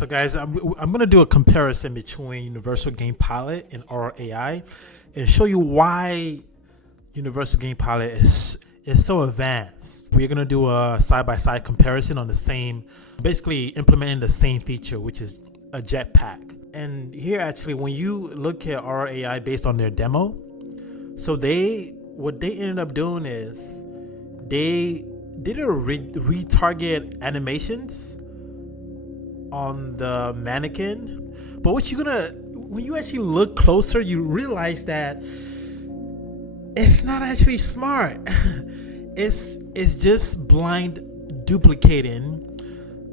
So guys, I'm going to do a comparison between Universal Game Pilot and RAI and show you why Universal Game Pilot is so advanced. We're going to do a side-by-side comparison on the same, basically implementing the same feature, which is a Jetpack. And here actually, when you look at RAI based on their demo, so what they ended up doing is they did a retarget animations on the mannequin, but when you actually look closer, you realize that it's not actually smart. it's just blind duplicating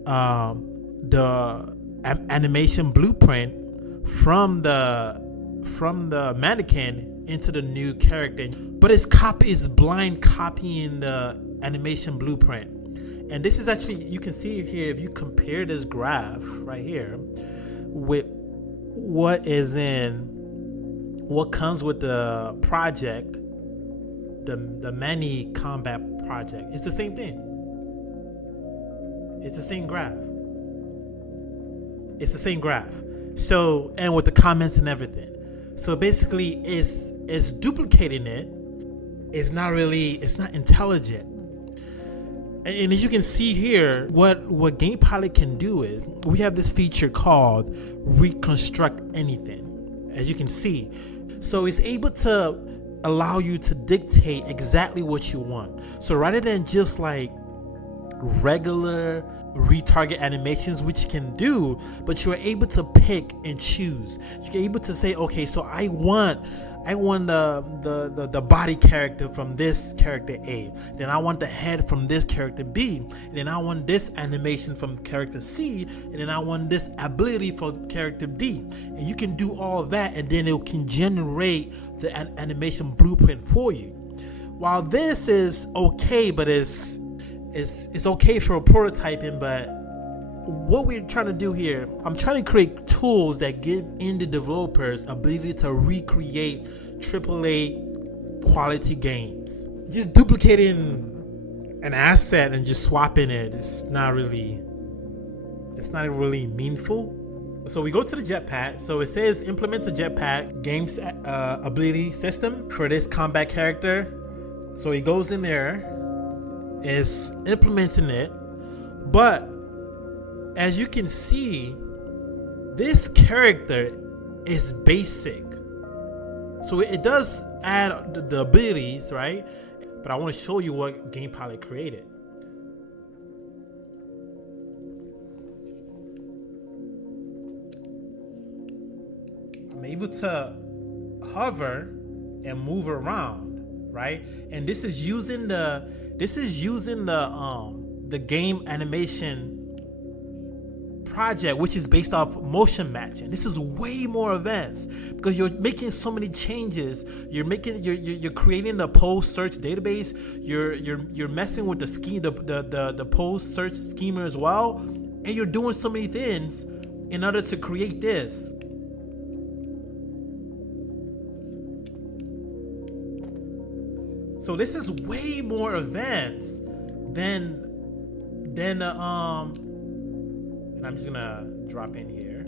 the animation blueprint from the mannequin into the new character, but it's blind copying the animation blueprint. And this is actually, you can see here, if you compare this graph right here with what comes with the project, the Mani combat project, it's the same thing. It's the same graph. It's the same graph. So, and with the comments and everything. So basically it's duplicating it. It's not intelligent. And as you can see here, what Game Pilot can do is we have this feature called reconstruct anything, as you can see. So it's able to allow you to dictate exactly what you want. So rather than just like regular retarget animations, which you can do, but you're able to pick and choose. You're able to say, okay, so I want the body character from this character A, then I want the head from this character B, and then I want this animation from character C, and then I want this ability for character D. And you can do all of that, and then it can generate the animation blueprint for you. While this is okay, but it's okay for prototyping, but what we're trying to do here, I'm trying to create tools that give indie developers ability to recreate AAA quality games. Just duplicating an asset and just swapping it is not really meaningful. So we go to the Jetpack. So it says implement a Jetpack games ability system for this combat character. So he goes in there, is implementing it, but as you can see, this character is basic. So it does add the abilities, right? But I want to show you what Game Pilot created. I'm able to hover and move around, right? And this is using the game animation project, which is based off motion matching. This is way more advanced because you're making so many changes. You're creating the post search database. You're messing with the scheme, the post search schema as well, and you're doing so many things in order to create this. So this is way more advanced than and I'm just gonna drop in here.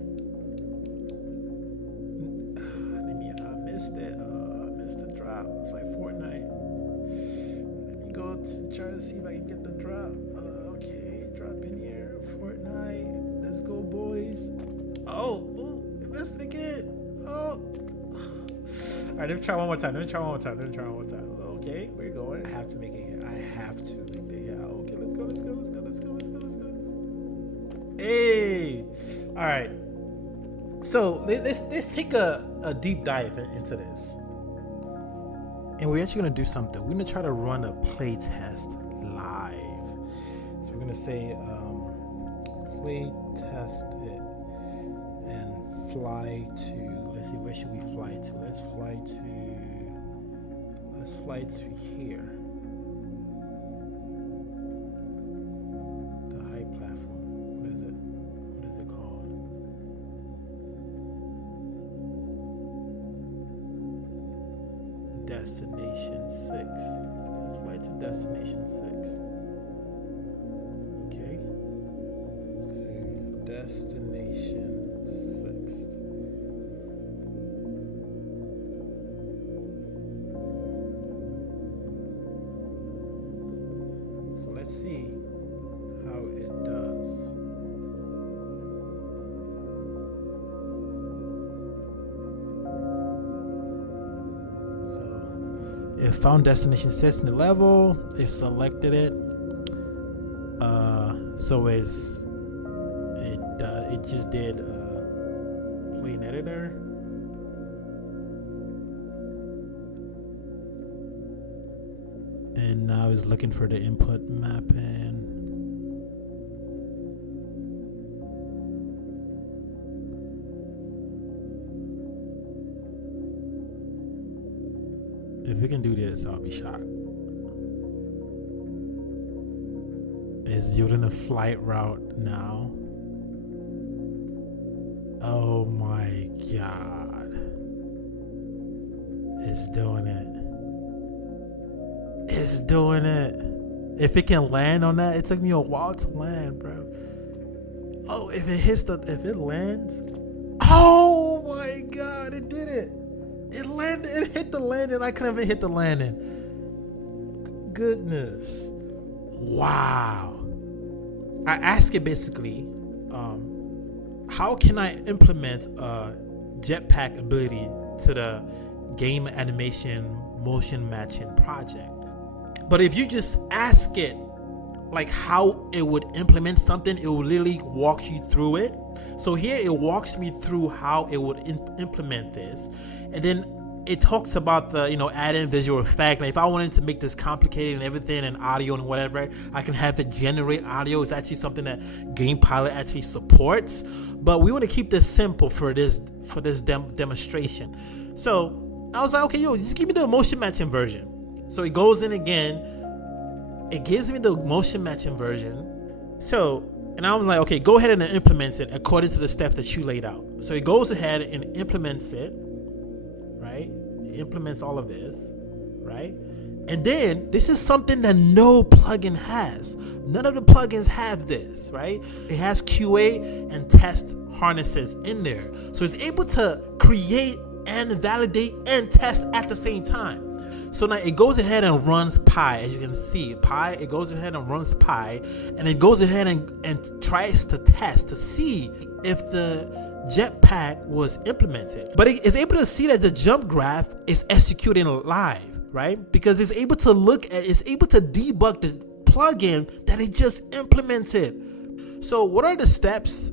I missed it. I missed the drop. It's like Fortnite. Let me go to try to see if I can get the drop. Okay, drop in here. Fortnite. Let's go, boys. Oh, I missed it again. Oh. All right, let me try one more time. Okay, we're going. I have to make it here. Okay, let's go. Hey, all right. So let's take a deep dive into this, and we're actually gonna do something. We're gonna try to run a play test live. So we're gonna say play test it and fly to. Let's see, where should we fly to? Let's fly to here. The high platform. What is it called? Destination 6. Let's fly to Destination 6. Okay. To destination 6th. So let's see how it does. So it found destination 6 in the level, it selected it. So it just did play an editor. And now it's looking for the input mapping. If we can do this, I'll be shocked. It's building a flight route now. Oh my God. It's doing it. It's doing it. If it can land on that, it took me a while to land, bro. Oh, if it lands. Oh my God, it did it. It landed, it hit the landing. I couldn't even hit the landing. Goodness. Wow. I asked it basically, how can I implement a Jetpack ability to the game animation motion matching project? But if you just ask it like how it would implement something, it will literally walk you through it. So here it walks me through how it would implement this, and then it talks about the, add in visual effect. Like if I wanted to make this complicated and everything and audio and whatever, I can have it generate audio. It's actually something that Game Pilot actually supports, but we want to keep this simple for this demonstration. So I was like, okay, just give me the motion matching version. So it goes in again, it gives me the motion matching version. And I was like, okay, go ahead and implement it according to the steps that you laid out. So it goes ahead and implements it, right? It implements all of this, right? And then this is something that no plugin has. None of the plugins have this, right? It has QA and test harnesses in there. So it's able to create and validate and test at the same time. So now it goes ahead and runs Pi, as you can see. Pi, it goes ahead and runs Pi, and it goes ahead and tries to test to see if the Jetpack was implemented. But it is able to see that the jump graph is executing live, right? Because it's able to it's able to debug the plugin that it just implemented. So what are the steps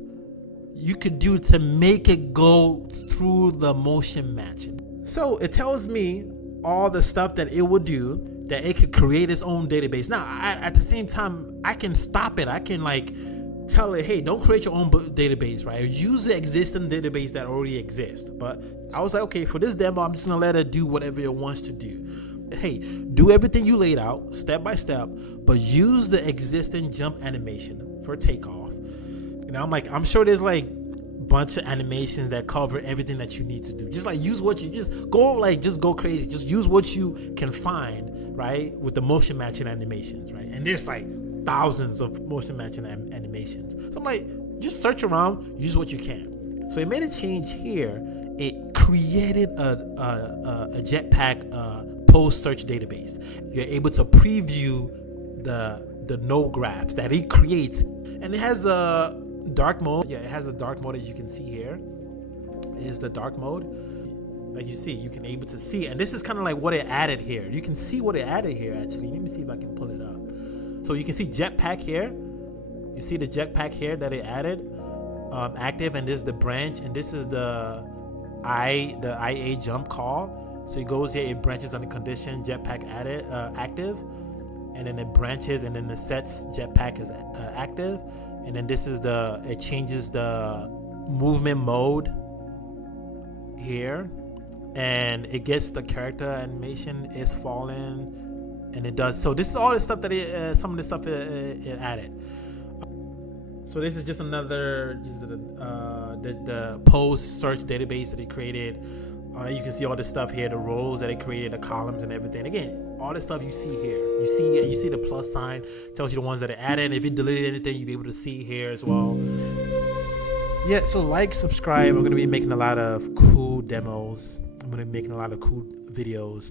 you could do to make it go through the motion matching? So it tells me all the stuff that it would do, that it could create its own database. Now, at the same time, I can stop it. I can tell it, hey, don't create your own database, right? Use the existing database that already exists. But I was like, okay, for this demo, I'm just gonna let it do whatever it wants to do. Hey, do everything you laid out step by step, but use the existing jump animation for takeoff. I'm sure there's bunch of animations that cover everything that you need to do. Just use what you just go crazy. Just use what you can find, right? With the motion matching animations, right? And there's thousands of motion matching animations. So I'm just search around, use what you can. So it made a change here. It created a Jetpack post search database. You're able to preview the node graphs that it creates, and it has a dark mode. Yeah, it has a dark mode, as you can see here. Is the dark mode. Like you see, you can able to see, and this is kind of what it added here. You can see what it added here actually. Let me see if I can pull it up. So you can see Jetpack here. You see the Jetpack here that it added, active, and this is the branch, and this is the IA jump call. So it goes here, it branches on the condition Jetpack added active, and then it branches, and then it sets Jetpack as active. And then this is it changes the movement mode here, and it gets the character animation is falling, and it does. So this is all the stuff that some of the stuff it added. So this is just another, the post search database that it created. You can see all the stuff here, the rows that it created, the columns and everything. Again, all the stuff you see here. You see the plus sign, tells you the ones that it added. If it deleted anything, you'll be able to see here as well. Yeah, so like, subscribe. I'm going to be making a lot of cool demos. I'm going to be making a lot of cool videos.